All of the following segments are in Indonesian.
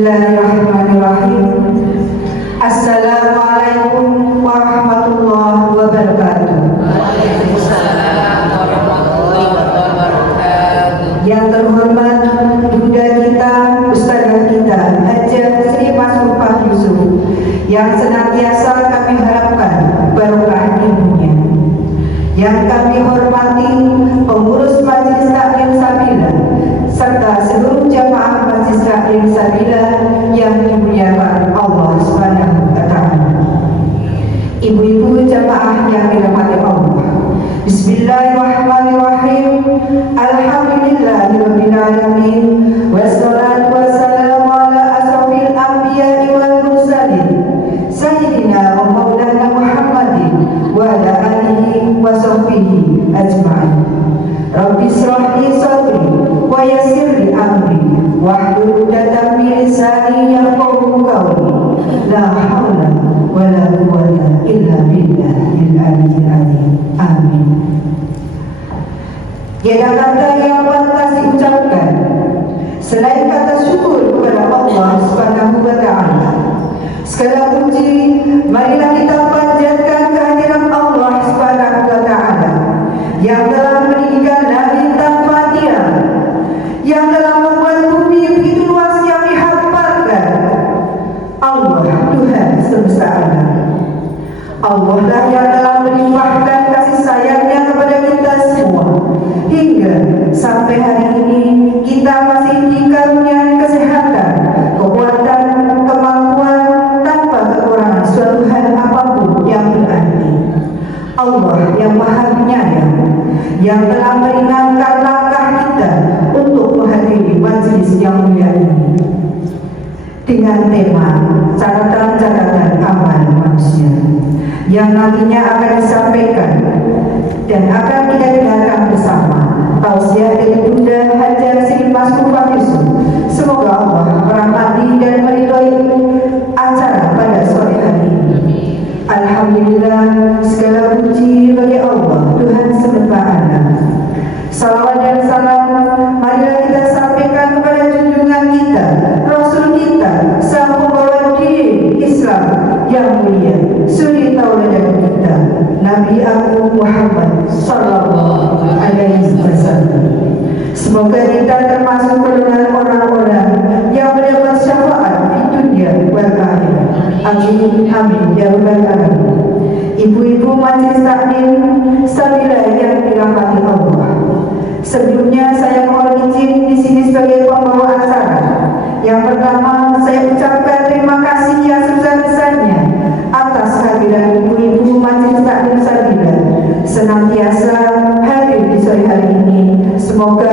Bismillahirrahmanirrahim. Assalamualaikum warahmatullahi wabarakatuh. Waalaikumsalam warahmatullahi wabarakatuh. Yang terhormat Bunda kita, Ustazah kita, Hajah Sri Masrufah Yusuf, yang senantiasa kami harapkan barokah ilmunya. Yang kami hormati pengurus Majelis Taklim Sabila serta seluruh jamaah Majelis Taklim Sabila yang dimuliakan Allah Subhanahu wa taala. Ibu-ibu jamaah yang dirahmati Allah. Bismillahirrahmanirrahim. Alhamdulillahirabbil alamin. Wassalatu wassalamu ala asrofil anbiya'i wal mursalin. Sayyidina wa maulana Muhammadin wa ala alihi wa sahbihi ajma'in. Rabbi shrah li sadri wa yassir li amri wahlul 'uqdatam min lisani yafqahu qawli. La haula wa la quwwata illa billahil aliyyil azim. Amin. Tiada kata yang pantas diucapkan selain kata syukur kepada Allah Subhanahu wa taala. Segala puji marilah kita panjatkan kehadiran Allah Subhanahu wa taala yang telah meninggikan langit tanpa tiang, yang telah membuat bumi begitu luas yang dihamparkan. Allah Tuhan semesta alam. Allah lah yang telah melimpahkan kasih sayangnya kepada kita semua hingga sampai hari ini kita masih dikaruniai kesehatan, kekuatan, kemampuan tanpa kekurangan suatu hal apapun yang berarti. Allah yang Maha Penyayang yang telah meringankan langkah kita untuk menghadiri majelis yang mulia ini dengan tema catatan-catatan amal manusia yang nantinya akan disampaikan dan akan kita dengarkan bersama tausiah dari Bunda Hajah Sri Masrufah Yusuf. Semoga Allah merahmati dan meridhoi acara pada sore hari ini. Alhamdulillah, segala puji bagi Allah Tuhan semesta alam. Salawat dan salam marilah kita sampaikan kepada junjungan kita, Rasul kita, sang pembawa din Islam yang mulia, suri tauladan kita, Nabi Agung Muhammad sallallahu alaihi wasallam. Semoga kita termasuk golongan orang-orang yang mendapat syafaat di dunia wal akhirat. Amin amin ya rabbal alamin. Ibu-ibu majelis taklim Sabila yang dirahmati Allah. Sebelumnya saya mohon izin di sini sebagai pembawa acara. Yang pertama, saya ucapkan terima kasih yang sebesar-besarnya atas kehadiran ibu-ibu majelis taklim Sabila senantiasa hadir di sore hari ini. Semoga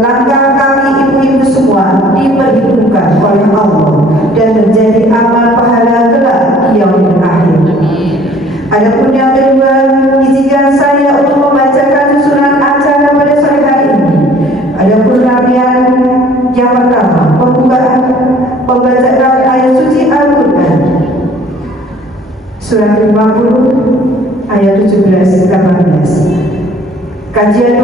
langkah kami ibu-ibu semua diperhitungkan oleh Allah dan menjadi amal pahala kelak di yaumil akhir. Adapun yang kedua, izinkan saya untuk membacakan susunan acara pada sore hari ini. Adapun rangkaian yang pertama, pembukaan pembacaan ayat suci Al-Quran Surah 50 ayat 17-18. Kajian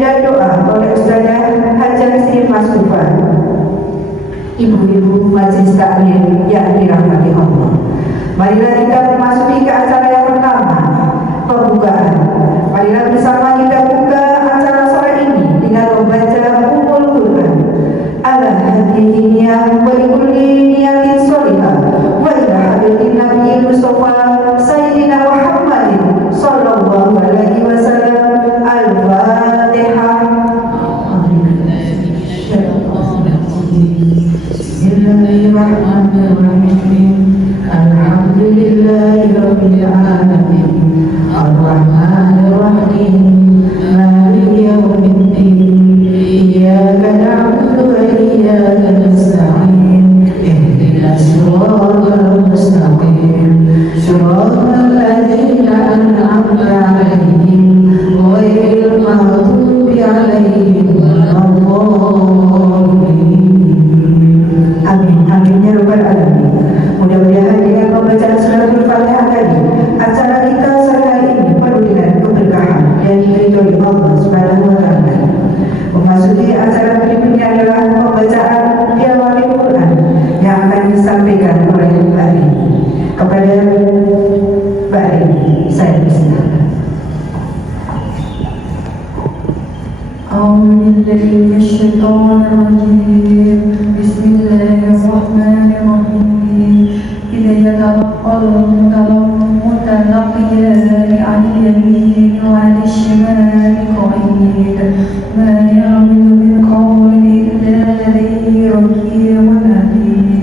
dan doa oleh Ustazah Hajah Sri Masrufah. Ibu-ibu majelis taklim yang dirahmati Allah. Marilah kita memasuki ke acara yang pertama, pembukaan. Marilah bersama kita buka acara sore ini dengan membaca Ummul Quran. Ala hadhihi niyah wa likulli niyatin sholihah wa ila hadratin Nabi Mustafa Sayyidina Muhammadin sallallahu alaihi wasallam. Al-Fatihah. Bismillahirrahmanirrahim. Alhamdulillahirabbil alamin. Ar-Rahmanir-Rahim. Maliki yaumiddin. Iyyaka na'budu wa iyyaka nasta'in. Ihdinas siratal mustaqim. Shiratal ladzina an'amta 'alaihim ghairil maghdubi 'alaihim waladdallin. Amin amin ya rabbal alamin. Mudah-mudahan dengan pembacaan suratul Fatihah tadi, acara kita sore hari ini penuh dengan keberkahan dan diridhoi Allah Subhanahu wa taala. Memasuki acara berikutnya adalah pembacaan يتلقى المتلقيان عن اليمين وعن الشمال قعيد ما يعمل من قول إلا لديه رقيب عتيد.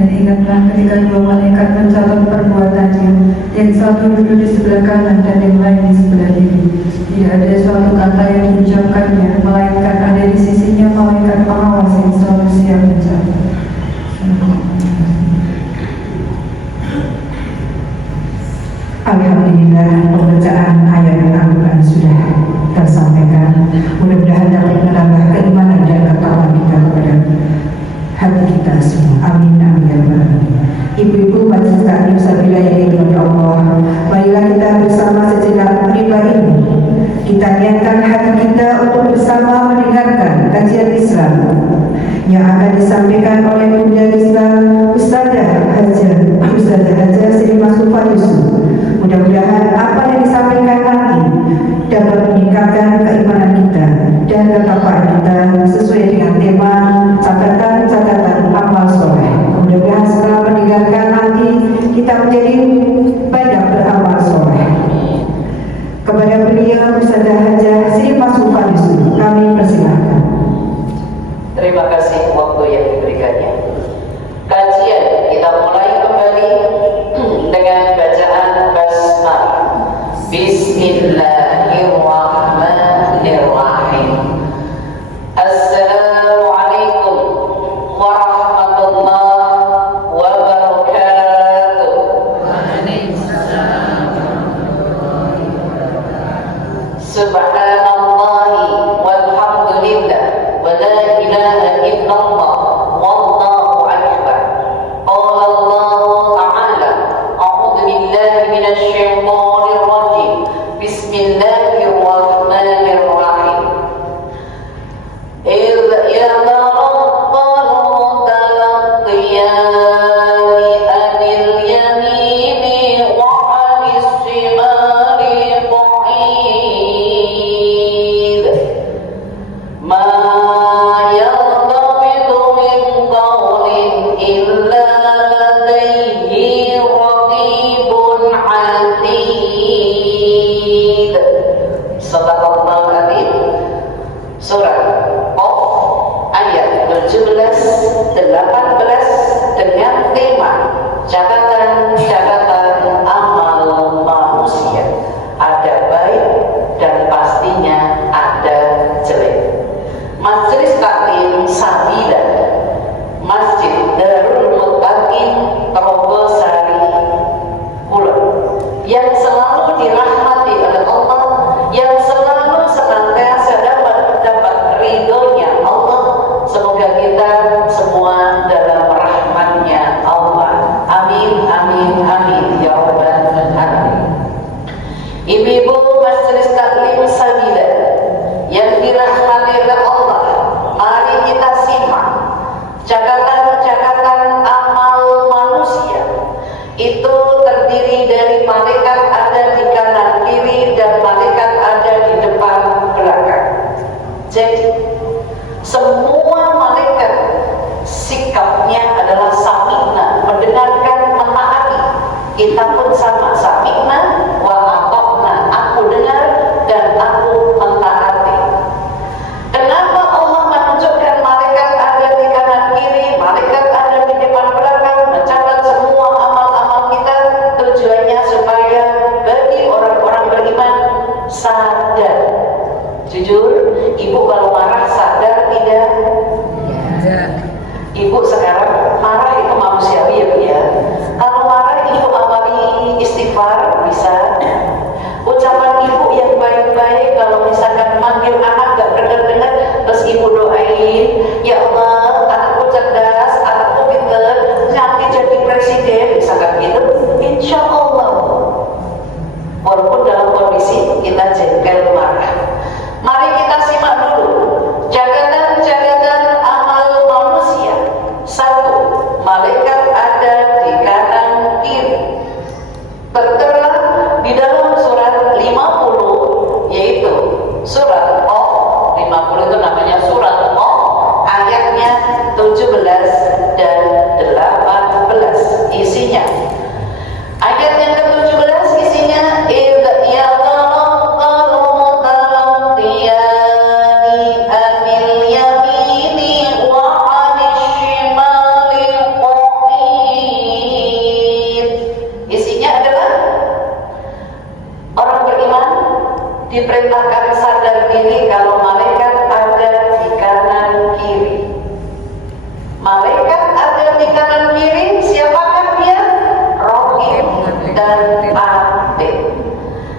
Dan ingatlah ketika dua malaikat mencatat perbuatannya, yang satu duduk di sebelah kanan dan yang lain di sebelah kiri. Tidak ada suatu kata yang diucapkannya, melainkan ada di sisinya malaikat pengawas yang selalu siap mencatat. Alhamdulillah, pembacaan ayat Al-Quran sudah tersampaikan. Mudah-mudahan dapat menambah keimanan dan ketakwaan kita kepada hati kita semua. Amin, amin, ya rabbal alamin. Ibu-ibu majelis taklim sabila yang dirahmati Allah, marilah kita bersama sejenak menimba ilmu. Kita niatkan hati kita untuk bersama mendengarkan kajian Islam yang akan disampaikan oleh Bunda Islam Ustazah Haja Sri Masufah Yusuf. Mudah-mudahan apa yang disampaikan nanti dapat meningkatkan keimanan kita dan ketakwaan kita sesuai dengan tema catatan amal soleh. Mudah-mudahan setelah mendengarkan nanti kita menjadi banyak beramal soleh. Kepada beliau Ustazah Haja Sri Masufah Yusuf kami persilakan. Terima kasih waktu yang diberikannya. Kajian kita mulai kembali dengan bacaan basmalah. Bismillahirrahmanirrahim. Assalamualaikum warahmatullahi wabarakatuh. Subhanallahi walhamdulillah wa la ilaha illallah wallahu akbar. Qala Allah ta'ala, a'udzu billahi minasy syaithanir rajim. Bismillahirrahmanirrahim. إذ يتلقى المتلقيان عن اليمين وعن الشمال قعيد ما يلتفت من قول إلا لديه رقيب عتيد. Sadaqallahul Azim. Surah Qaf ayat 17-18 dengan tema catatan amal manusia. Ada baik dan pastinya ada jelek. Majelis Taklim Sabila Masjid Darul Muttaqin Trogosari Kulon yang selalu dirahmati oleh Allah, yang selalu senantiasa dapat ridhonya Allah. Semoga kita semua dalam rahmatnya Allah. Amin, amin, amin, ya rabbal alamin. Ibu-ibu majelis taklim sabila yang dirahmati oleh Allah, mari kita simak catatan amal manusia. Itu terdiri dari malaikat ada di kanan kiri dan malaikat ada di depan belakang. Jadi semua malaikat sikapnya adalah sami'na, mendengarkan, mentaati. Kita pun sama, sami'na wa ata'na, aku dengar dan aku mentaati. Kenapa Allah menunjukkan malaikat ada di kanan kiri, malaikat ada di depan belakang, mencatat semua amal-amal kita? diperintahkan sadar diri kalau malaikat ada di kanan kiri. Malaikat ada di kanan kiri, siapakah dia? Raqib dan Atid.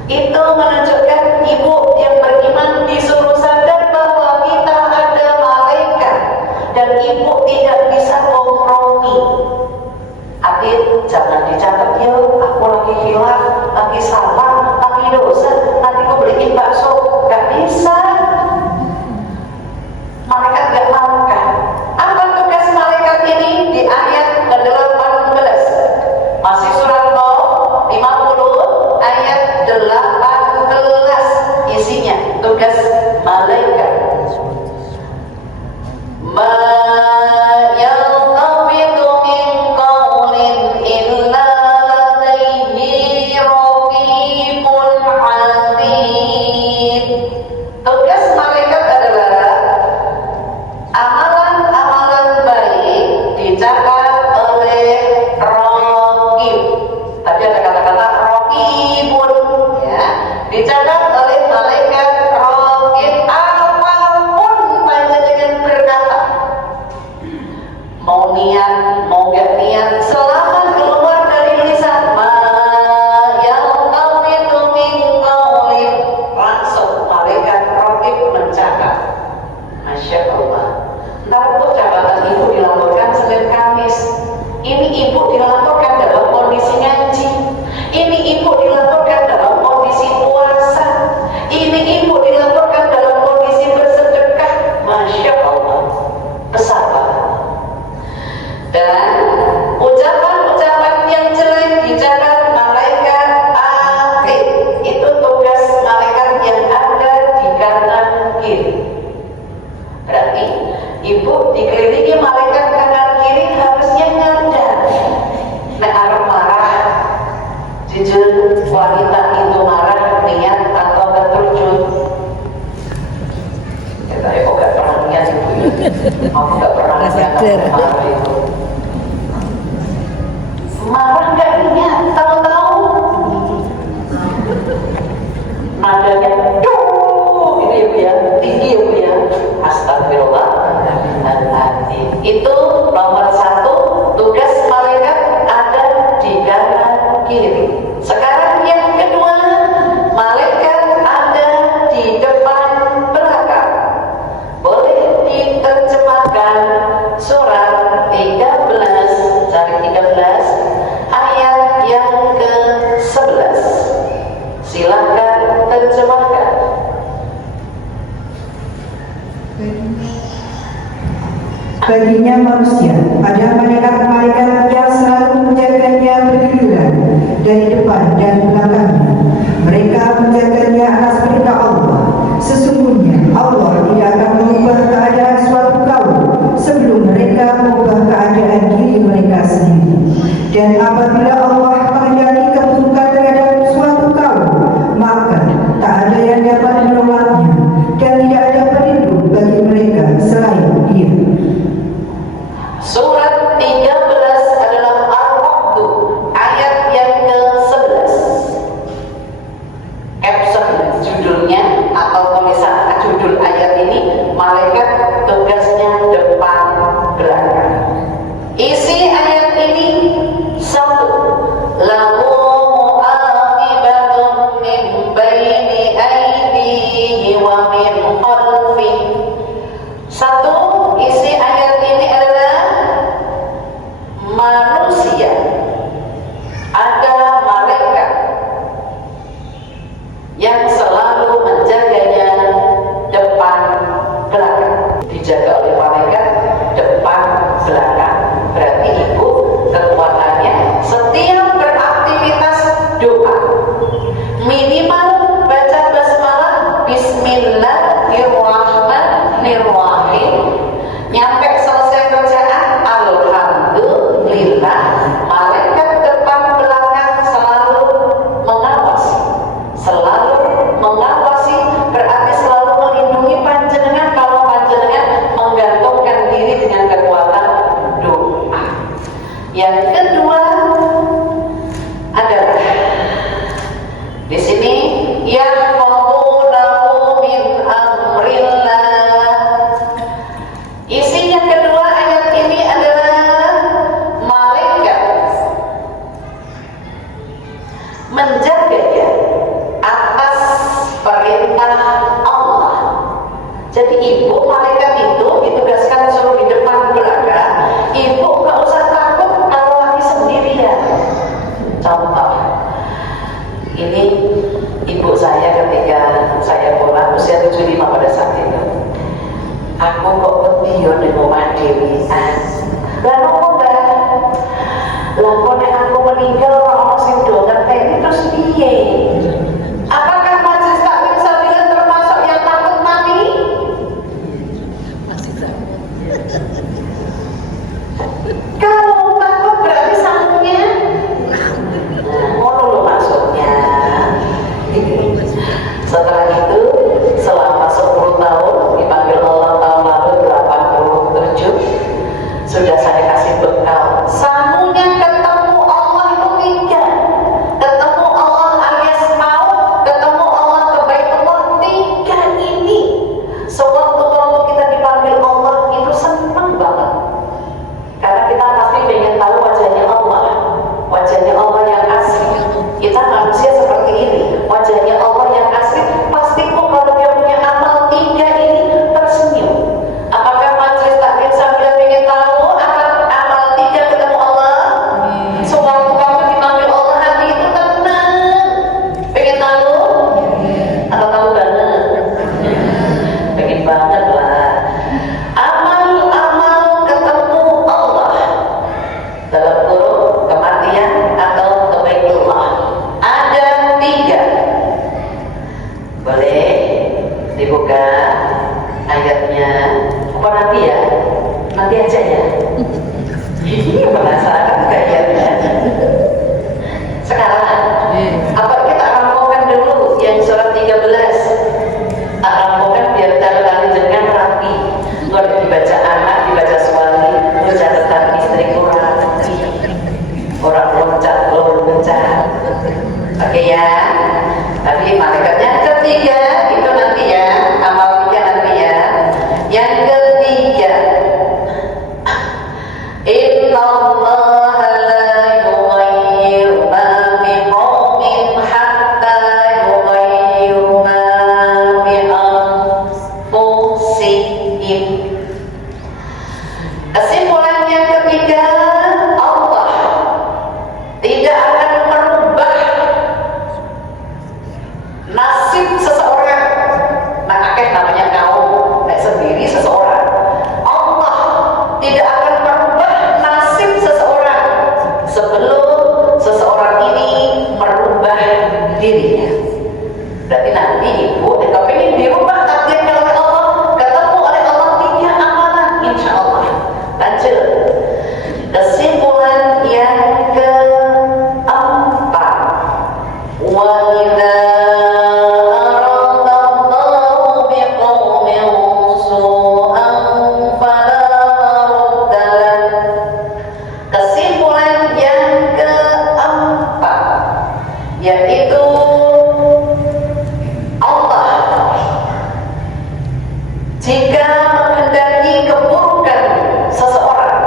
Itu menunjukkan ibu yang beriman disuruh sadar bahwa kita ada malaikat dan ibu tidak bisa kompromi. Atid, jangan dicatat ya, aku lagi hilaf, lagi salah, lagi dosa, nanti aku beliin bakso. Gak bisa. Malaikat gak makan. Apa tugas malaikat ini? Di ayat ke-18 masih surat Nur 50 ayat 18 isinya tugas malaikat. Ma yaltafitu min qawlin illa ladayhi raqibun atid. Tugas malaikat adalah amalan-amalan baik dicatat oleh Raqib. Tadi ada kata-kata Raqibun, ya, dicatat oleh malaikat Raqib. Apapun panjenengan berkata, mau niat, mau gak niat, selama keluar dari lisan, ma yaltafitu min qawlin, langsung malaikat Raqib mencatat. Masya Allah. Ntar pun catatan ibu dilaporkan Senin Kamis. Ini ibu dilaporkan dalam kondisi ngaji. Ini ibu dilaporkan dalam kondisi puasa. Ini ibu dilaporkan dalam kondisi bersedekah. Masya Allah. Besar banget. Dan ucapan-ucapan yang jelek dicatat malaikat Atid. Itu tugas malaikat yang ada di kanan kiri. Berarti ibu dikelilingi malaikat kanan kiri harusnya nyadar. Nek arep marah, jujur wanita itu marah niat atau tertuju. Saya kok gak pernah niat ibu ya. Aku gak pernah niat marah itu. Marah gak niat, tahu-tahu nadanya duh, ini ibu ya, tinggi ibu ya. Astagfirullah. Itu nomor 1, tugas malaikat ada di kanan kiri. Sekarang yang kedua, malaikat ada di depan belakang. Boleh diterjemahkan surat 13, cari 13 ayat yang ke-11. Silahkan terjemahkan. Baginya manusia ada malaikat-malaikat yang selalu menjaganya bergiliran dari depan dan belakangnya. Mereka menjaganya atas perintah Allah. Sesungguhnya Allah tidak akan mengubah keadaan suatu kaum sebelum mereka mengubah keadaan diri mereka sendiri. Dan apabila Allah mengendaki keburukan terhadap suatu kaum, maka tak ada yang dapat menolaknya dan tidak ada pelindung bagi mereka selain Dia. Surat 13 adalah Ar-Ra'd, ayat yang ke-11. Caption judulnya atau tulisan judul ayat ini, malaikat tugasnya depan belakang. Isi ayat ini 1. Lahu mu'aqibatun min baini aydihi wa min khalfihi. 1. Isi ayat ini adalah manusia ada malaikat yang selalu menjaganya depan belakang. Dijaga oleh malaikat depan belakang. Berarti ibu kekuatannya setiap beraktivitas menjaganya atas perintah Allah. Jadi ibu malaikat itu ditugaskan suruh di depan belakang. Ibu nggak usah takut kalau lagi sendirian. Contoh, ini ibu saya ketika saya pulang usia 75 pada saat itu. Aku kok ketiyo di rumah Dewi. Lah nopo mbak? Lah kok nek aku meninggal orang sing do ngerteni terus piye? Apakah majelis taklim sambilan termasuk yang takut mati? Kalau takut berarti sambungnya ngono loh maksudnya. Setelah itu selama 10 tahun dipanggil Allah tahun lalu 87 sudah saya kasih bekal. Sambungnya ketemu Allah itu 3. Ketemu Allah alias mau, ketemu Allah ke Baitullah 3 ini. Sewaktu-waktu kita dipanggil Allah itu senang banget. Karena kita pasti pengen tahu wajahnya Allah. Wajahnya Allah yang asli. Kita manusia seperti ini. Wajahnya Allah yang asli. Pasti kok kalau dia punya amal 3 ini tersenyum. Apakah majelis taklim sambil pengen tahu amal 3 ketemu Allah? Sewaktu kamu dipanggil Allah hati itu tenang. Pengen tahu? Atau tahu banget? Pengen banget lah. Amal-amal ketemu Allah dalam kurung kematian atau kebaitullah ada 3. Boleh dibuka ayatnya. Apa nanti ya? Nanti aja ya. Ini penasaran kayaknya. Sekarang apa kita rampungkan dulu yang surat 13. Tak rampungkan biar catatan jenengan rapi. Kalau dibaca anak, dibaca suami, catatan istriku rapi. Orang loncat, loncat. Oke ya. Tapi malaikatnya ketiga itu nanti ya, amal 3 nanti ya. Yang ketiga, innallaha la yughayyiru ma biqaumin hatta yughayyiru ma bi anfusihim. Kesimpulan yang ketiga, Allah tidak akan merubah nasib seseorang. Nah, akhirnya namanya kaum, kayak sendiri seseorang. Allah tidak akan merubah nasib seseorang sebelum seseorang ini merubah dirinya. Berarti nanti ibu pengen dirubah takdirnya oleh Allah, ketemu oleh Allah 3 amalan, insya Allah. Lanjut. Kesimpulan yang keempat, wa idza aradallahu biqaumin su'an fala maradda lahu. Kesimpulan yang keempat yaitu Allah jika menghendaki keburukan seseorang,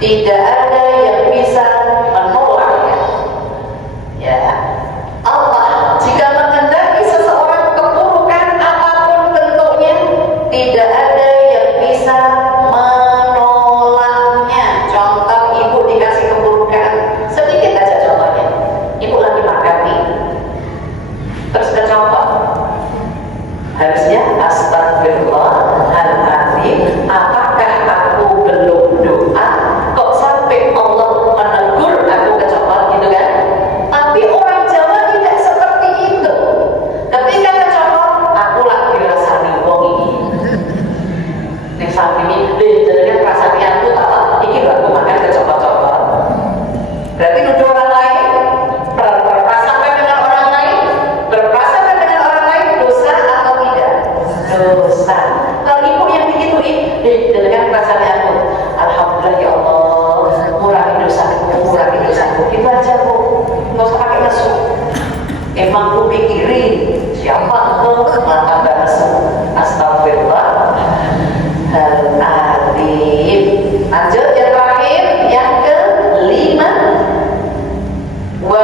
tidak ada yang bisa menolaknya. Ya, Allah jika menghendaki seseorang keburukan apapun bentuknya, tidak ada yang bisa menolaknya. Contoh, ibu dikasih keburukan, sedikit aja contohnya. Ibu lagi makan nih, terus kecopot. Harusnya astagfirullahaladzim, apakah aku belum doa kok sampai Allah menegur aku kecopot gitu kan? Tapi orang Jawa tidak seperti itu. Ketika kecopot, aku lagi rasani wong ini. Ning sampingi, jenenge rasani aku tak iki lho aku makan kecopot-copot. Berarti nuduh orang lain, berprasangka dengan orang lain, berprasangka dengan orang lain dosa atau tidak? Dosa. Kalau ibu yang digituin, dengan rasani aku, alhamdulillah ya Allah, kurangi dosaku. Itu aja bu, nggak usah pakai nesu. Emang ku pikirin siapa engkau mata nesu. Astagfirullahaladzim. Lanjut yang terakhir, yang kelima, wa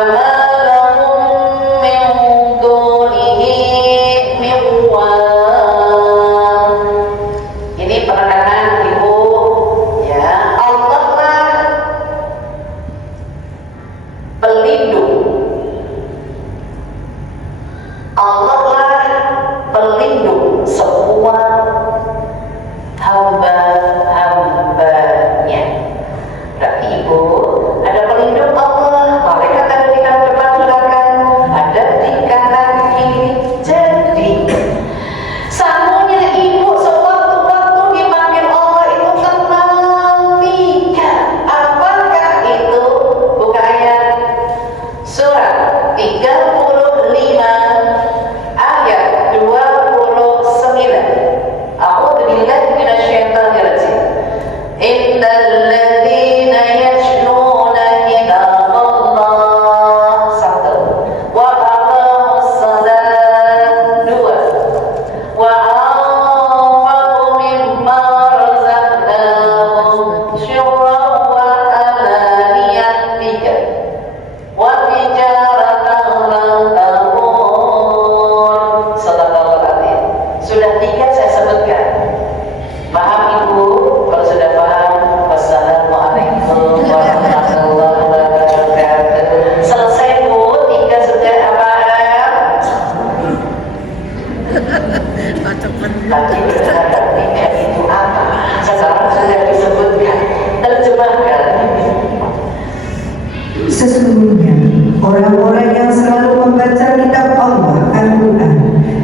Sesungguhnya orang-orang yang selalu membaca kitab Allah Al-Quran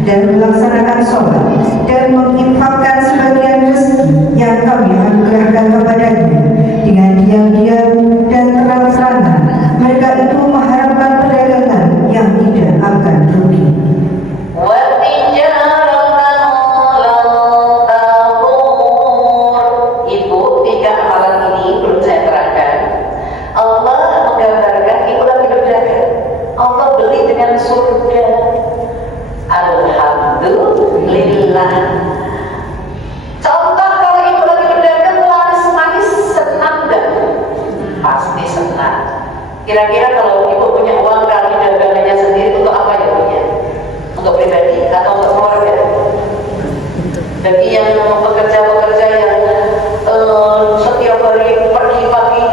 dan melaksanakan sholat dan menginfakkan sebagian rezeki yang kami anugerahkan kepadanya dengan diam-diam dan terang-terangan, mereka itu mengharapkan perdagangan yang tidak akan rugi. Ibu, tiga amalan ini belum saya terangkan. Allah menggambarkan ibu lagi berdagang. Allah beli dengan surga. Alhamdulillah. Contoh kalau ibu lagi berdagang laris manis senang dan pasti senang. Kira-kira kalau ibu punya uang kali dagangannya sendiri untuk apa ya punya? Untuk pribadi atau untuk keluarga? Bagi yang pekerja-pekerja yang setiap hari pergi pagi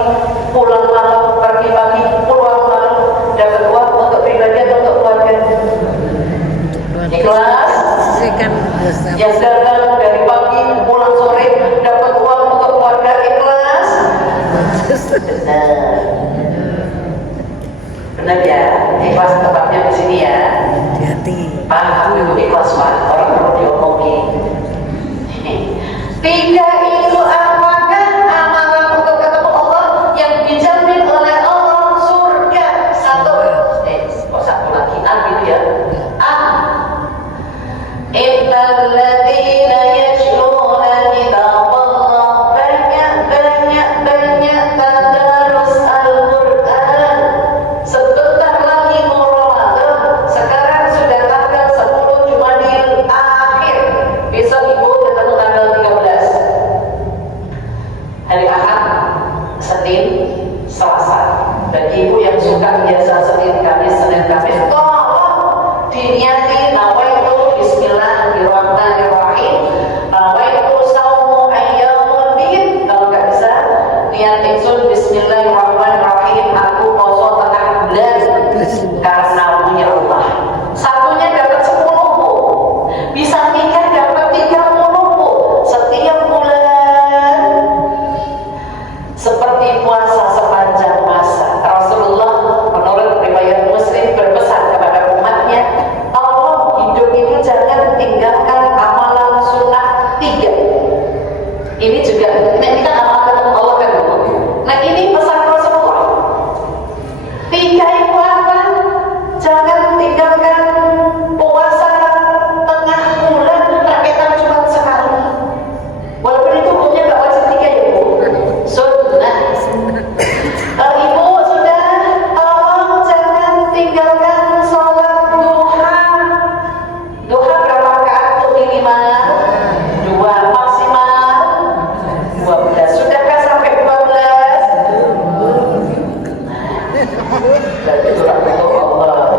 pulang malam, pergi pagi pulang malam, dapat uang untuk pribadi atau untuk keluarga? Ikhlas. Yang dagang dari pagi pulang sore dapat uang untuk keluarga, ikhlas. Benar ya, ikhlas tempatnya di sini ya. Paham itu ikhlas Pak, orang perlu diomongin. Tiga itu apakah amalan untuk ketemu Allah yang dijamin oleh Allah surga? Satu lagi gitu ya. Innalladzina yatsluna kitaballah, banyak tadarus Al-Quran. Sebentar lagi mau Ramadan, sekarang sudah tanggal 10 Jumadil akhir. Besok ibu ketemu tanggal 13 hari Ahad, Senin, Selasa. Bagi ibu yang suka biasa Senin, Kamis, tolong diniati nawaitu bismillahirrahmanirrahim, nawaitu saumu ayyamul bid. Kalau nggak bisa niat ingsun bismillahirrahmanirrahim, aku poso tengah bulan karena punya Allah. Satunya dapat 10 Bu, bisa nikah dapat 30 Bu setiap bulan. Seperti puasa sepanjang masa. Rasulullah menurut riwayat Muslim berpesan kepada umatnya, tolong hidup itu jangan tinggalkan amalan sunnah 3. Ini juga, ini kan amalan Allah kan. Nah ini pesan Rasulullah. 3 itu apa? Jangan tinggalkan puasa tengah bulan, rakyatan cuma sekali. Walaupun itu hukumnya nggak wajib 3 ya Bu, sunnah. Kalau ibu sudah, tolong jangan tinggalkan sholat duha. Duha berapa rakaat tuh minimal? 2, maksimal 12. Sudahkah sampai 12? Dan itu Allah.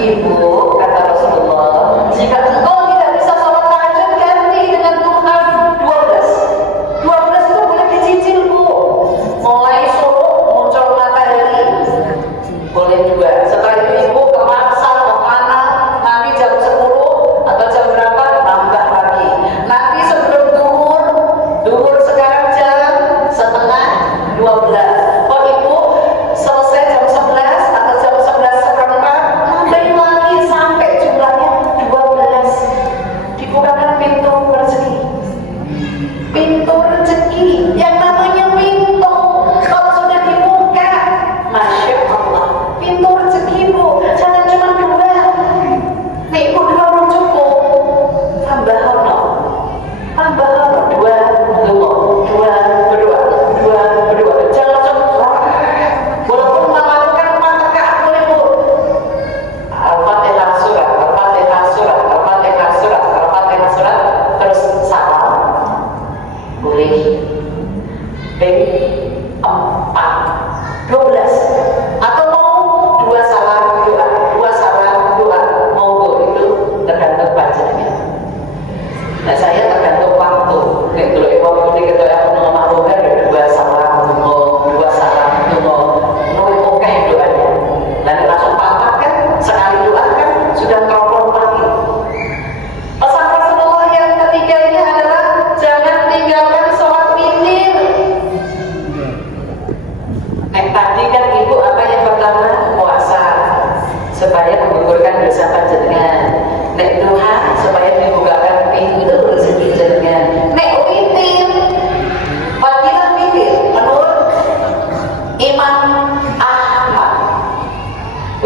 Ibu, kata Rasulullah, jika engkau tidak bisa sholat tahajud, ganti dengan duha 12. 12 itu boleh dicicil Bu. Mulai subuh muncul matahari boleh 2. Setelah itu ibu ke pasar, ke mana, nanti jam 10 atau jam berapa nambah lagi. Nanti sebelum duhur sekarang jam setengah 12. Kok ibu selesai jam 11 atau jam 10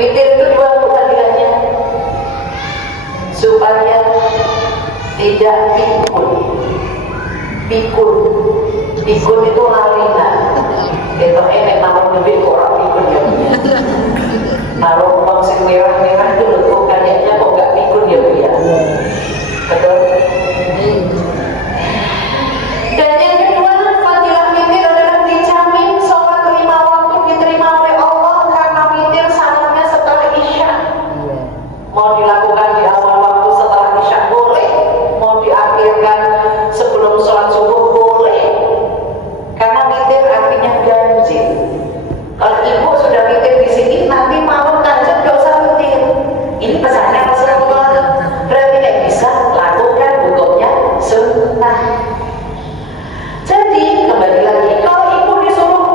Witir itu dua panggilannya supaya tidak pikun. Pikun itu lalinan. Itu enak naruh duit orang pikun ya. Naruh uang sing merah-merah itu kok kayaknya kok gak pikun ya Bu ya. Betul. Dan yang kedua, fadilah witir adalah dijamin sholat 5 waktu diterima oleh Allah karena witir salatnya setelah Isya. Mau dilakukan di awal waktu setelah Isya boleh, mau diakhirkan sebelum sholat subuh boleh. Karena witir artinya ganjil. Kalau ibu sudah witir di sini, nanti malam tahajud gak usah witir. Ini pesannya Rasulullah. Berarti tidak bisa lakukan hukumnya sunnah. Jadi kembali lagi, kalau ibu disuruh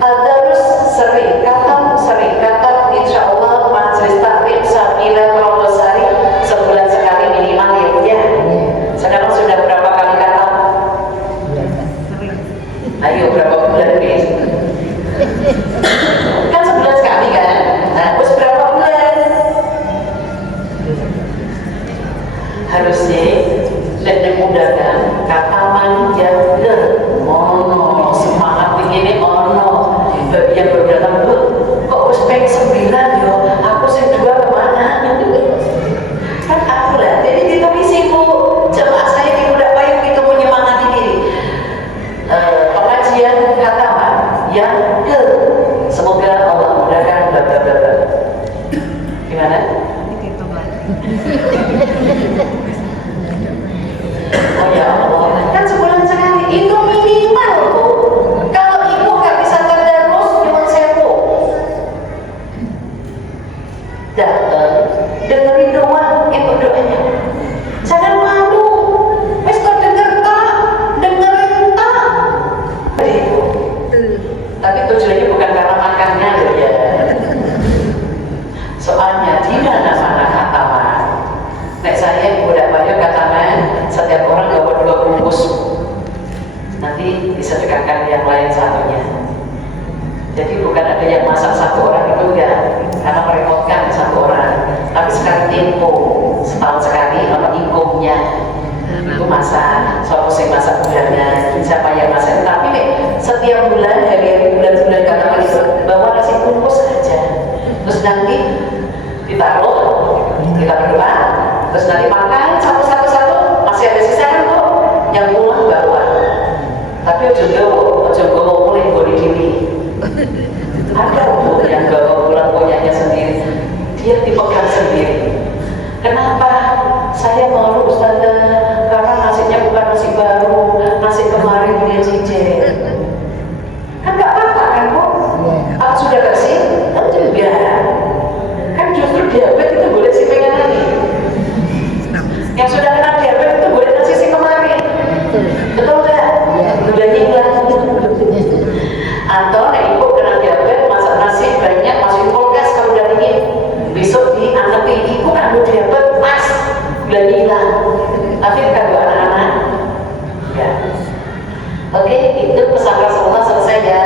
terus sering kata insya Allah majelis taklim Sabila Proposari sebulan sekali minimal ya. Sekarang sudah berapa kali kata? Ayo berapa bulan nih? Kan sebulan sekali kan? Nah, terus berapa bulan? Harusnya dan dimudahkan kata manja bener. Oh, semangat begini yang berdatang bu, kok harus pengen 9 yo? Aku sih 2 kemana? Kan aku lah. Jadi ditulis bu, jemaah saya di Budak Payung itu menyemangati diri. Pengajian khataman yang ke, semoga Allah mudahkan bla bla bla bla. Gimana? Oh ya Allah, kan sebulan sekali itu minimal bu. Kalau ibu nggak bisa tadarus, nyuwun sewu. Datang, dengerin doang itu doanya. Jangan malu, wes kok denger tak, dengerin tak. Tapi tujuannya bukan karena makannya loh ya. Soalnya di mana kataman. Nek saya ibu dak bayu kataman, setiap orang bawa 2 bungkus. Nanti disedekahkan yang lain satunya. Jadi bukan ada yang masak 1 orang itu ya, karena merepotkan 1 orang. Tapi sekali tempo, setahun sekali kalau ingkumnya itu masak, soal sing masak bulanan, siapa yang masak. Tapi nek setiap bulan dari bulan-bulan katakan itu bawa nasi bungkus saja. Terus nanti ditaruh, kita berdoa, terus nanti makan satu-satu, masih ada sisa kan kok, yang pulang bawa. Tapi ojo gawa mulai bodi diri. Ada tuh yang gawa pulang punyanya sendiri, dia dipegang sendiri. Kenapa? Saya malu Ustazah, karena nasinya bukan nasi baru, nasi kemarin dia cicil. Kan gak apa-apa kan kok? Aku sudah kasih, kan juga. Kan justru diabetes itu boleh si pengen lagi. Yang sudah kena diabetes itu boleh nasi si kemarin. Betul gak? Udah hilang. Atau nek ibu kena diabetes, masak nasi banyak, masukin kulkas kalau udah dingin. Besok diangetin, ibu kan udah diabetes, pas udah hilang. Tapi kan buat anak-anak. Ya. Oke, itu pesan Rasulullah selesai ya.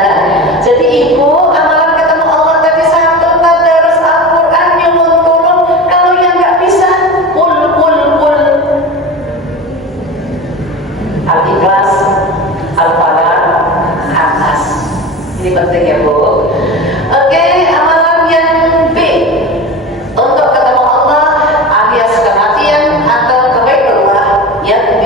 Jadi ibu amalan ketemu Allah tadi 1, tadarus Al-Quran, nyuwun tulung. Kalau yang nggak bisa, kul. Al-Ikhlas, Al-Falaq, Anas. Ini penting ya bu. Oke, amalan yang B untuk ketemu Allah alias kematian atau kebaiklah yang B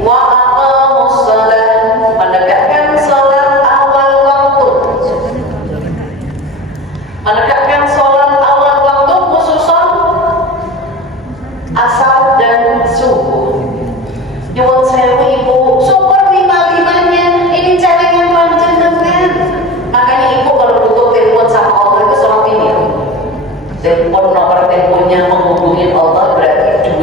wa aqamus shalah, menegakkan sholat awal waktu. Menegakkan sholat awal waktu khususon asar dan subuh. Nyuwun sewu ibu, syukur 5-5-nya. Ini celengan panjenengan. Makanya ibu kalau butuh telepon sama Allah itu sholat ini. Telepon nomor teleponnya menghubungi Allah berarti 2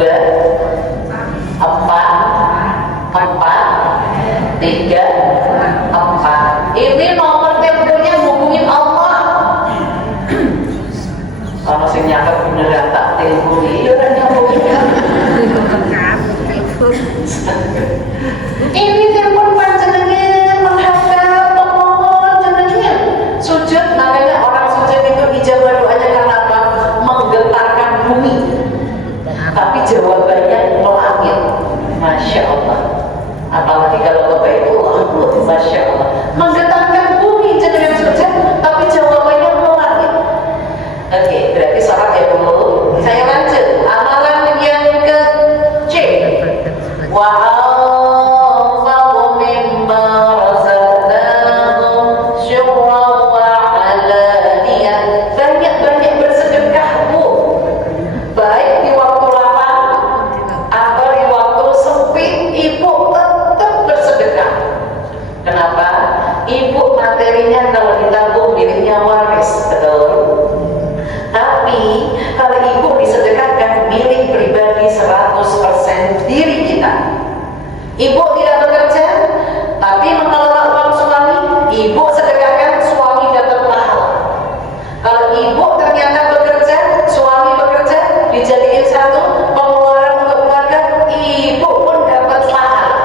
4 4 3 4. Ini nomor teleponnya menghubungi Allah. Kalau sing nyakep beneran tak telepon iya kan nyambung. Ini telepon panjenengan menghadap pemohon jenengan. Sujud namanya orang sujud itu ijabah doanya karena apa? Kalau ibu ternyata bekerja, suami bekerja, dijadiin satu pengeluaran untuk keluarga, ibu pun dapat pahala.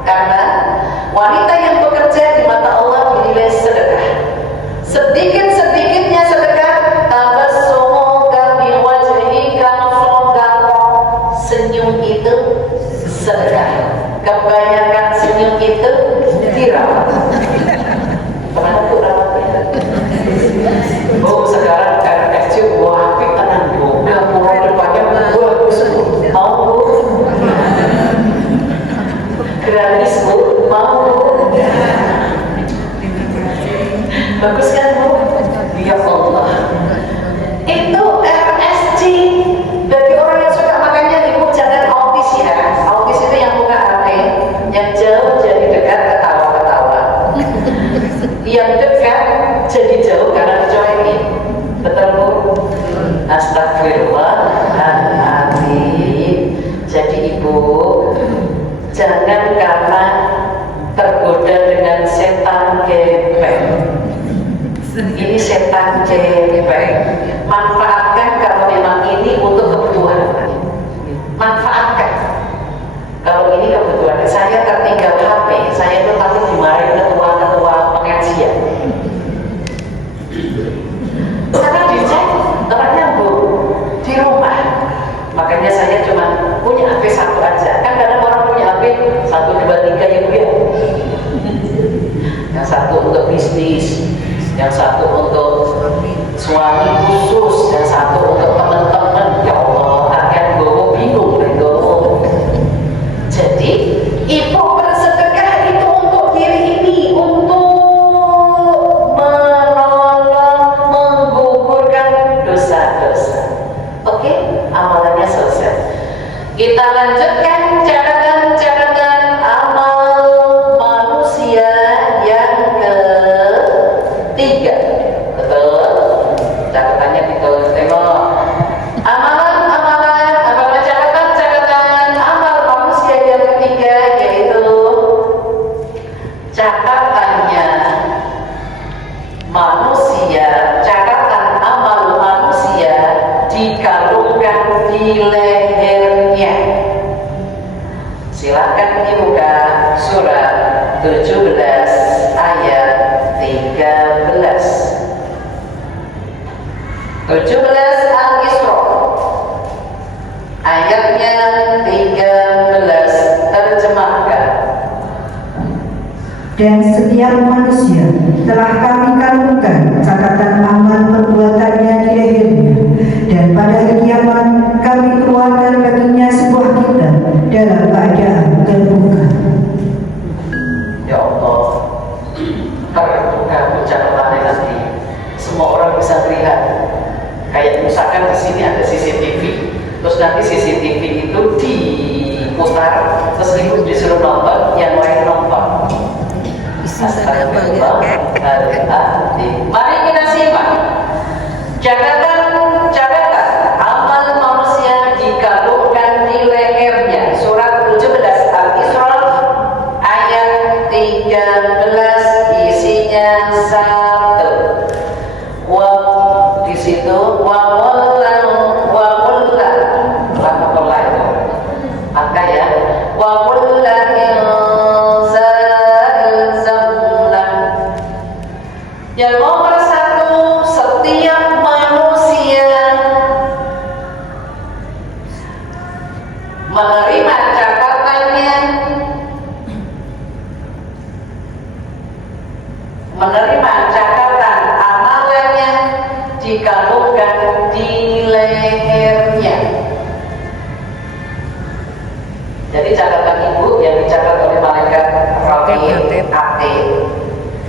Karena wanita yang bekerja di mata Allah dinilai sedekah. Sedikit-sedikitnya sedekah, tabassumu bi wajhika shadaqah. Senyum itu sedekah. Kebanyakan senyum itu dirawat. Pernah tuh rawatnya? Oh sekarang karena SC wah tenang bu, kurang depannya bagus bu, mau bu? Gratis bu, mau bu? Bagus kan bu? Ya Allah. Itu RSC bagi orang yang suka, makanya ibu jangan autis ya. Autis itu yang buka HP, yang jauh jadi dekat, ketawa-ketawa. Yang dekat jadi jauh karena dicuekin. Betul bu? Astagfirullahaladzim. Jadi ibu jangan karena tergoda dengan setan gepeng. Ini setan gepeng. Manfaatkan kalau memang ini untuk kebutuhan. Manfaatkan. Kalau ini kebutuhan. Saya tertinggal HP, saya itu takut dimarahin ketua-ketua pengajian. Karena dicek ternyata bu di rumah. Makanya saya cuma punya HP satu aja. Kan kadang orang punya HP 1, 2, 3 ya bu ya. Yang satu untuk bisnis, yang satu untuk suami khusus, yang satu untuk teman-teman. Ya Allah, akan gue bingung itu. Jadi ibu bersedekah itu untuk diri ini, untuk menolong, menggugurkan dosa-dosa. Oke, amalannya selesai. Kita lanjutkan catatan-catatan amal manusia yang ketiga. Betul? Catatannya kita tengok. Catatan amal manusia yang ketiga yaitu catatannya manusia, catatan amal manusia dikalungkan di lehernya. Silakan dibuka surat 17 ayat 13. 17 Al-Isra ayatnya 13, terjemahkan. Dan setiap manusia telah kami kalungkan catatan amal perbuatannya di lehernya, dan pada hari kiamat kami keluarkan baginya sebuah kitab dalam keadaan terbuka. Ya Allah, terbuka catatannya nanti semua orang bisa melihat. Kayak misalkan di sini ada CCTV, terus nanti CCTV itu diputar, terus disuruh nonton, yang lain nonton. Astagfirullahaladzim. Mari kita simak catatan amal manusia dikalungkan di lehernya. Surat 17 Al-Isra ayat 13, isinya 1. Di situ maka ya yang nomor 1, setiap manusia menerima catatannya, menerima catatan amalannya dikalungkan di lehernya. Jadi catatan ibu yang dicatat oleh malaikat Raqib Atid.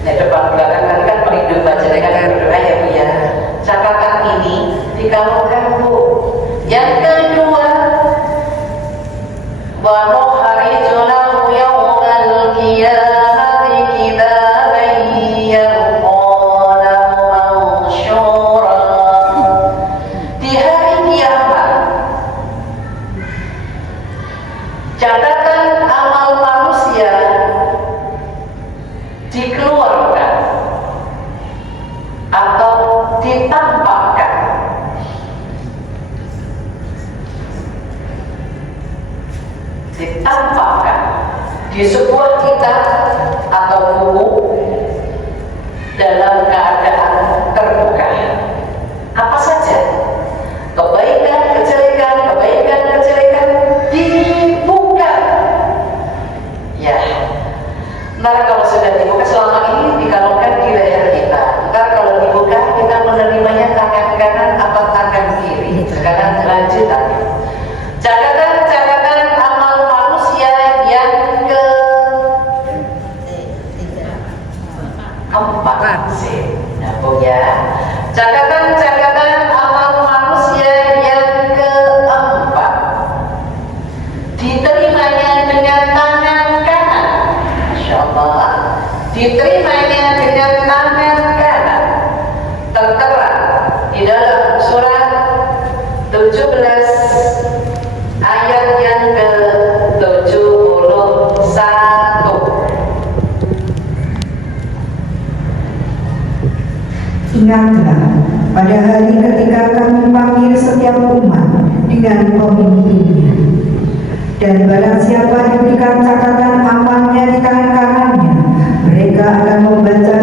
Nah, depan belakang tadi kan pelindung baca dengan berdoa ya bu ya. Catatan ini dikalungkan bu. Yang kedua, wa nukhriju lahu yawmal qiyamati kitaban yalqahu mansyura. Di hari kiamat catatan amal manusia dikeluarkan atau ditambah di sebuah kitab atau buku dalam keadaan terbuka. Apa saja? Kebaikan, kejelekan dibuka. Ya. Ntar kalau sudah dibuka, selama ini dikalungkan di leher kita. Ntar kalau dibuka, kita menerimanya tangan kanan atau tangan kiri. Sekarang lanjutan. Catatan amal manusia yang keempat. Nyambung ya. Catatan amal manusia yang keempat. Diterimanya dengan tangan kanan. Masya Allah. Diterimanya dengan tangan kanan. Tertera di dalam surat 17 ayat yang ke-71. Ingatlah pada hari ketika kami panggil setiap umat dengan pemimpinnya, dan barang siapa diberikan catatan amalnya di tangan kanannya, mereka akan membaca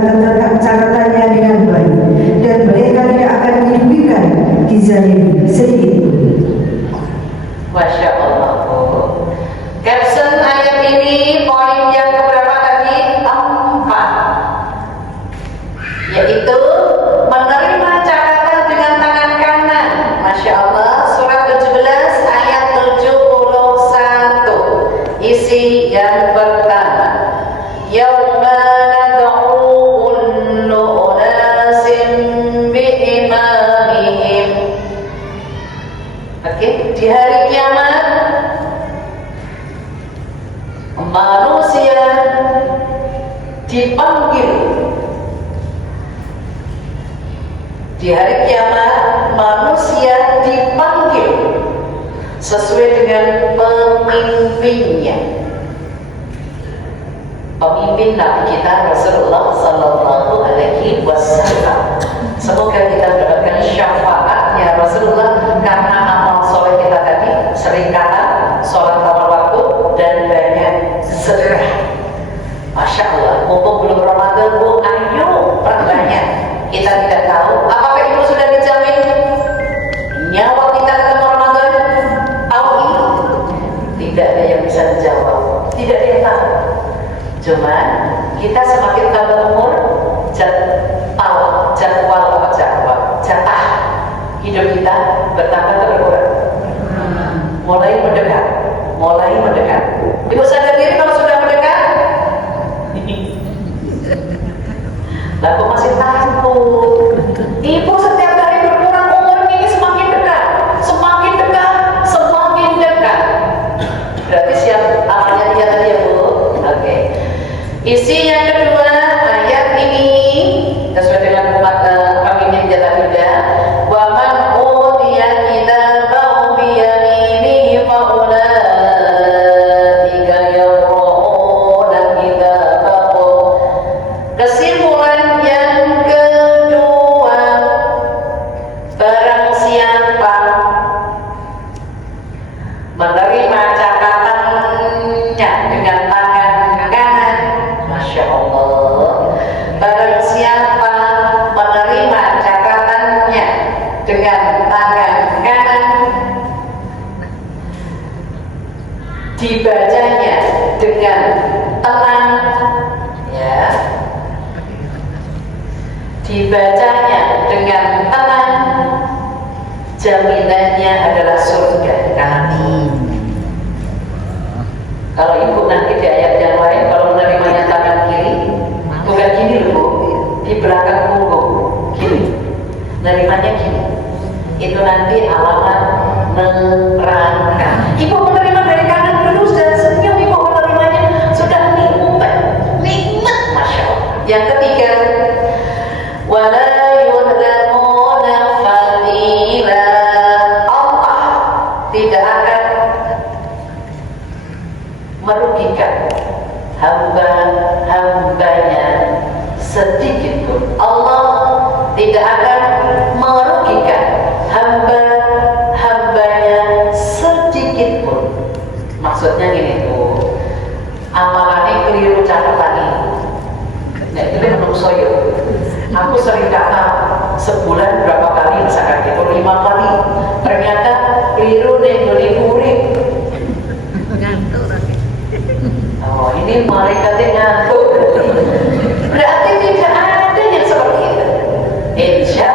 catatannya dengan baik, dan mereka tidak akan dirugikan dizalimi sedikit pun. Masya Allah. Caption ayat ini poin yang keberapa tadi? 4, yaitu menerima catatan dengan tangan kanan. Masya Allah. Surat 17 ayat 71. Isi yang pertama, yauma nad'u kullu unasin biimamihim. Oke, di hari kiamat manusia dipanggil. Di hari kiamat manusia dipanggil sesuai dengan pemimpinnya. Pemimpin Nabi kita Rasulullah Sallallahu Alaihi Wasallam. Semoga kita mendapatkan syafaatnya Rasulullah karena amal soleh kita tadi sering kata, sholat tepat waktu dan banyak sedekah. Masya Allah, mumpung belum Ramadan, Bu, ayo perbanyak. Kita tidak tahu apakah ibu sudah dijamin nyawa kita ketemu Ramadan tahun ini. Tidak ada yang bisa menjawab, tidak ada yang tahu. Cuma kita semakin tambah umur, jatah hidup kita bertambah atau berkurang? Mulai mendekat. Ibu sadar diri kalau sudah mendekat? Lah kok masih takut? Ibu setiap hari berkurang umur ini semakin dekat. Berarti siap amalnya dia tadi ya Bu? Oke. Isi yang kedua ayat ini sesuai dengan pemimpin jatah juga. Wa man utiya kitabahu bi yaminihi fa ulaika yaqra'una kitabahu. Kesimpulan yang kedua, barang siapa menerima catatannya dengan tangan kanan, Masya Allah. Barang siapa menerima catatannya dengan tangan kanan, dibacanya dengan tenang, ya, dibacanya dengan tenang, jaminannya adalah surga. Amin. Kalau ibu nanti di ayat yang lain, kalau menerimanya tangan kiri, bukan gini loh Bu, di belakang punggung, gini, menerimanya gini. Itu nanti alamat neraka. Ibu menerima dari kanan dulu, sudah senyum, ibu menerimanya sudah nikmat, Masya Allah. Yang ketiga, wala yudlamuna fatila. Allah tidak akan merugikan hamba-hambanya sedikit pun. Allah tidak akan merugikan hamba-hambanya sedikit pun. Maksudnya gini tuh, amal sebulan berapa kali misalkan gitu 5 kali, ternyata keliru deh urip. Oh ini malaikatnya ngantuk, berarti tidak ada yang seperti itu. Insya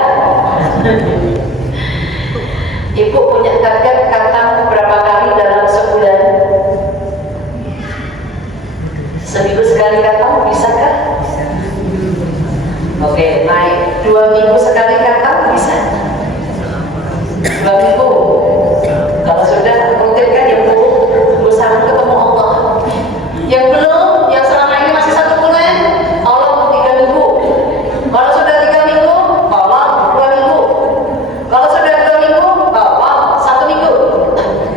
Ibu punya target kata berapa kali dalam sebulan? Seminggu sekali kata, bisakah? Oke, naik 2 minggu sekali kata, bisa? 2 minggu. Kalau sudah rutin kan ya Bu, berusaha ketemu Allah. Yang belum, yang selama ini masih 1 bulan, Allah 3 minggu. Kalau sudah 3 minggu, Allah 2 minggu. Kalau sudah 2 minggu, Allah 1 minggu.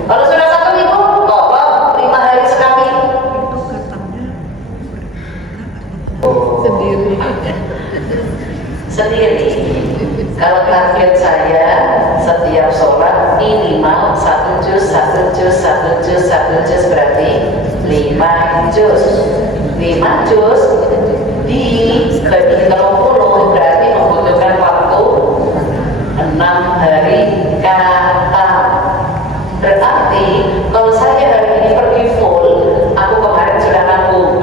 Kalau sudah 1 minggu, Allah 5 hari sekali. Sendiri. Kalau target saya setiap sholat minimal 1 juz berarti 5 juz. 5 juz dibagi 30 berarti membutuhkan waktu 6 hari kata. Berarti kalau saya hari ini pergi full, aku kemarin sudah nabung.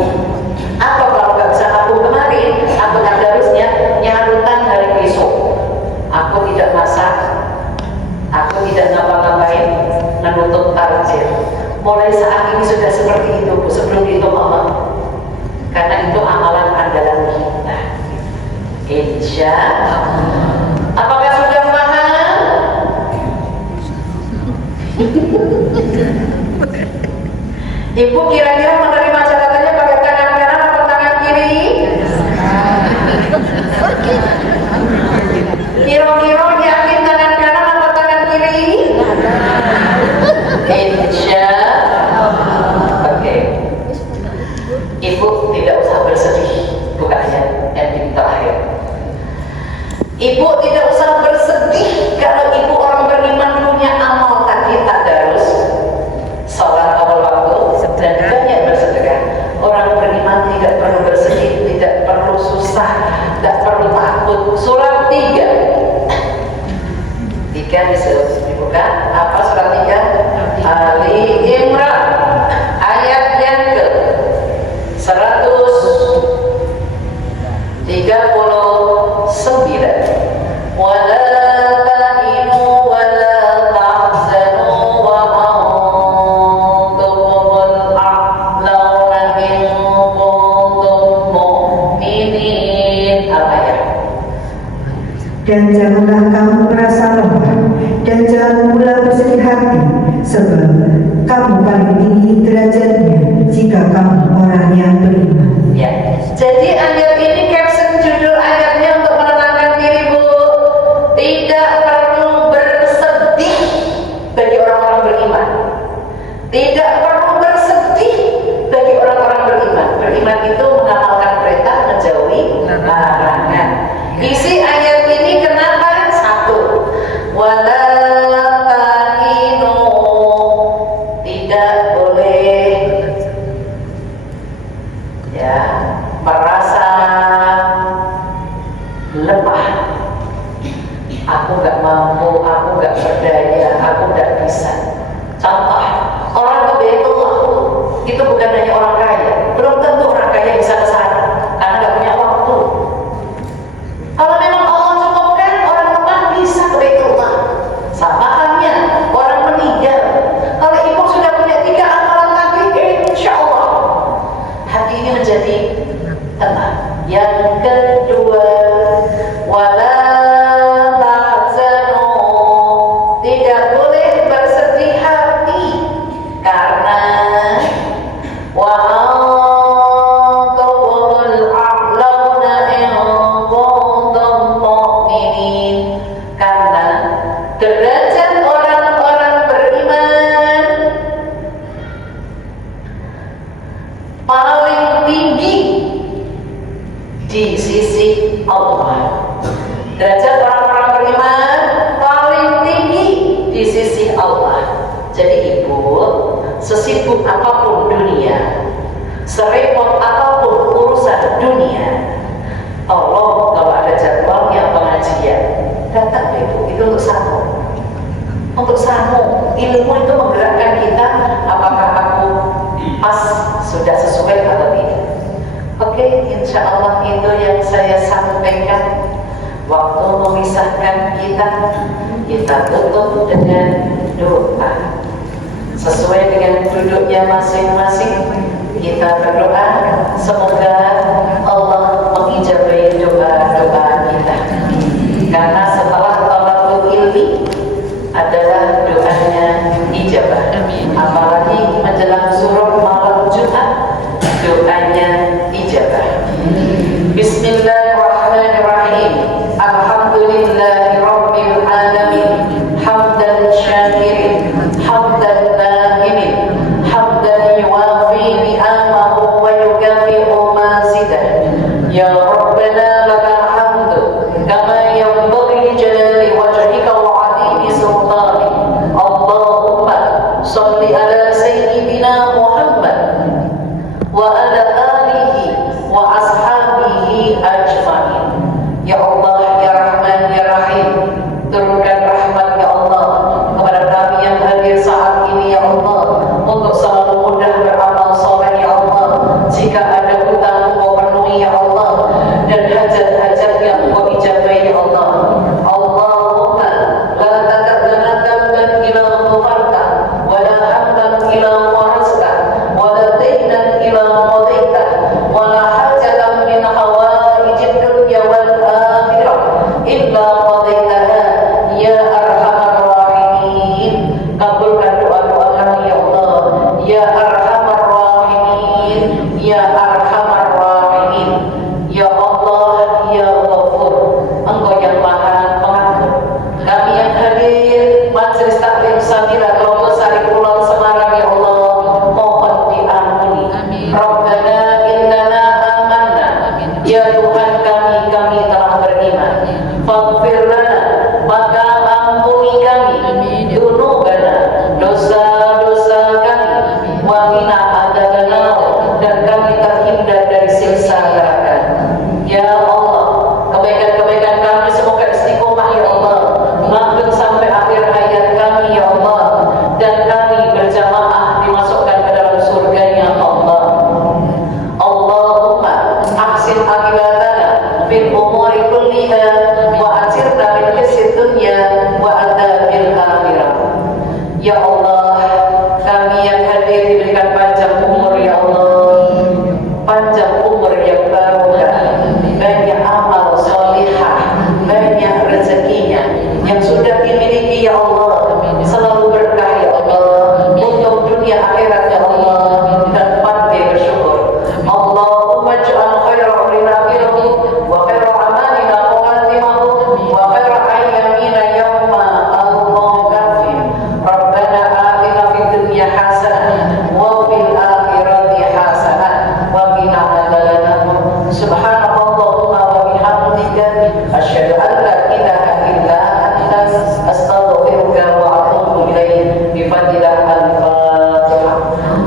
Apa kalau nggak bisa nabung kemarin, aku harusnya nyarutan hari besok. Aku tidak masak, aku tidak ngapa-ngapain, menutup target. Mulai saat ini sudah seperti itu Bu, sebelum itu Allah. Karena itu amalan andalan kita. Insya Allah. Apakah sudah paham? Ibu kira-kira menerima catatannya pakai tangan kanan atau tangan kiri? Kira-kira yakin tangan kanan atau tangan kiri? Insya Allah. Oke. Ibu tidak usah bersedih, bukannya ending terakhir. Ibu tidak usah bersedih kalau ibu orang beriman punya amal tadi tadarus, sholat awal waktu, dan banyak bersedekah. Orang beriman tidak perlu bersedih, tidak perlu susah, tidak perlu takut. Surat 3 disuruh dibuka. Apa surat 3? Ali Imran ayat yang ke 139. Wala tahinu wala tahzanu wa antumul a'launa in kuntum mu'minin. Al-ayat. Dan janganlah kamu merasa lemah, dan jangan pula bersedih hati, sebab kamu paling tinggi derajatnya jika kamu orang yang beriman. Ya. Jadi ayat ini caption judul ayatnya untuk menenangkan diri Bu. Tidak perlu bersedih bagi orang-orang beriman. Tidak perlu bersedih bagi orang-orang beriman. Beriman itu mengamalkan perintah, menjauhi larangan. Isi ayat ini kenapa? 1. Wala tahinu, tidak boleh ya merasa lemah. Aku nggak mampu, aku nggak berdaya, aku nggak bisa. Contoh, orang ke Baitullah itu bukan hanya orang kaya, belum tentu orang kaya bisa ke sana karena nggak punya waktu. Kalau memang Allah cukupkan, orang lemah bisa ke Baitullah. Sama halnya orang meninggal. Kalau ibu sudah punya 3 amalan tadi, insya Allah hati ini menjadi tenang. Yang kedua, wala tahzanu, tidak boleh bersedih hati karena wa antumul a'launa in kuntum mu'minin, karena derajat orang-orang beriman paling tinggi di sisi Allah. Derajat orang-orang beriman paling tinggi di sisi Allah. Jadi ibu, sesibuk apapun dunia, serepot apapun urusan dunia, Allah kalau ada jadwalnya pengajian, datang itu untuk sambung. Untuk sambung, ilmu itu menggerakkan kita. Apakah aku pas sudah sesuai atau tidak? Oke, insya Allah itu yang saya sampaikan. Waktu memisahkan kita tutup dengan doa. Sesuai dengan duduknya masing-masing, kita berdoa semoga Allah mengijabahi doa-doa kita. Karena setelah talabul ilmi adalah doanya ijabah. Apalagi menjelang suruh malam Jumat, doanya ijabah. Bismillahirrahmanirrahim. Alhamdulillahi rabbil alamin. Hamdan syakirin, hamdan na'imin, hamdan yuwafi ni'amahu wa yukafi'u mazidah. Ya Rabbana lakal hamdu kama yanbaghi li jalali wajhika wa 'azimi sultanik. Allahumma shalli ala sayyidina Muhammad wa ala alihi wa ashabihi ajma'in. Ya Allah, ya Rahman, ya Rahim, turunkan rahmat ya Allah kepada kami yang hadir saat ini ya Allah, untuk selalu mudah beramal soleh ya Allah. Jika ada hutang Engkau penuhi ya Allah, dan hajat-hajat yang Engkau ijabahi ya Allah. Allahumma la tada'lana damban ila ghafarta wa la hamdan ila farasta wa la daynan ila qadaita wa la hajatan min hawaijid dunya wal akhirah illa qadaitaha ya arhamar rahimin. Kabulkan doa-doa kami ya Allah, ya arhamar rahimin, ya arhamar rahimin. Ya Allah, ya Ghafur, Engkau yang Maha Pengampun. Kami yang hadir majelis taklim Sabila Kelompok Sari Kulon Semarang ya Allah, mohon diampuni. Rabbana innana amanna, ya Tuhan kami telah beriman. Faghfir lana, maka ampuni kami dzunubana, dosa-dosa kami, wa qina adzabannar, dan kami terhindar dari siksa neraka. Ya Allah, kebaikan-kebaikan kami semoga istiqomah ya Allah, lanjut sampai akhir hayat kami ya Allah, dan kami berjamaah dimasukkan ke dalam surga-Nya Allah. Allahumma ahsin akibatana fil umuri kulliha wa ajirna min khizyid dunya wa adzabil akhirah. Ya Allah, kami yang hadir diberikan panjang umur ya Allah, panjang umur yang barokah, banyak amal solihah, banyak rezekinya yang sudah dimiliki ya Allah, selalu berkah ya Allah, untuk dunia akhirat ya Allah, dan pandai bersyukur. Allahumma ja'al khaira umrina akhiruhu wa khaira amalina khawatimahu wa khaira ayyamina yawma alqaka fi. Rabbana atina fid dunya hasanah wa fil akhirati hasanah wa qina adzabannar. Subhanallahumma wa bihamdika asyhadu an la ilaha illa anta astaghfiruka wa atubu ilaik. Bi fadillah al-Fatihah.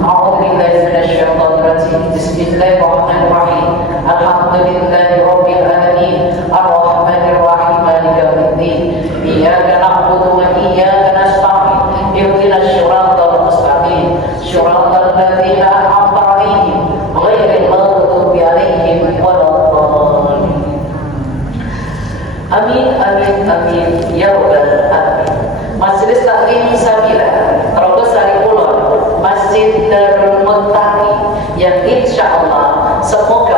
A'udzu billahi minasy syaithanir rajim. Bismillahirrahmanirrahim. Alhamdulillahi rabbil alamin. Arrahmanir rahim. Maliki yaumiddin. Iyyaka na'budu wa iyyaka nasta'in. Ihdinas siratal mustaqim. Siratal ladzina an'amta 'alaihim ghairil maghdubi 'alaihim waladdallin. Amin amin amin ya rabbal alamin. Majelis Taklim Sabila Kelompok Sari Kulon, Masjid Darul Muttaqin, yang insya Allah semoga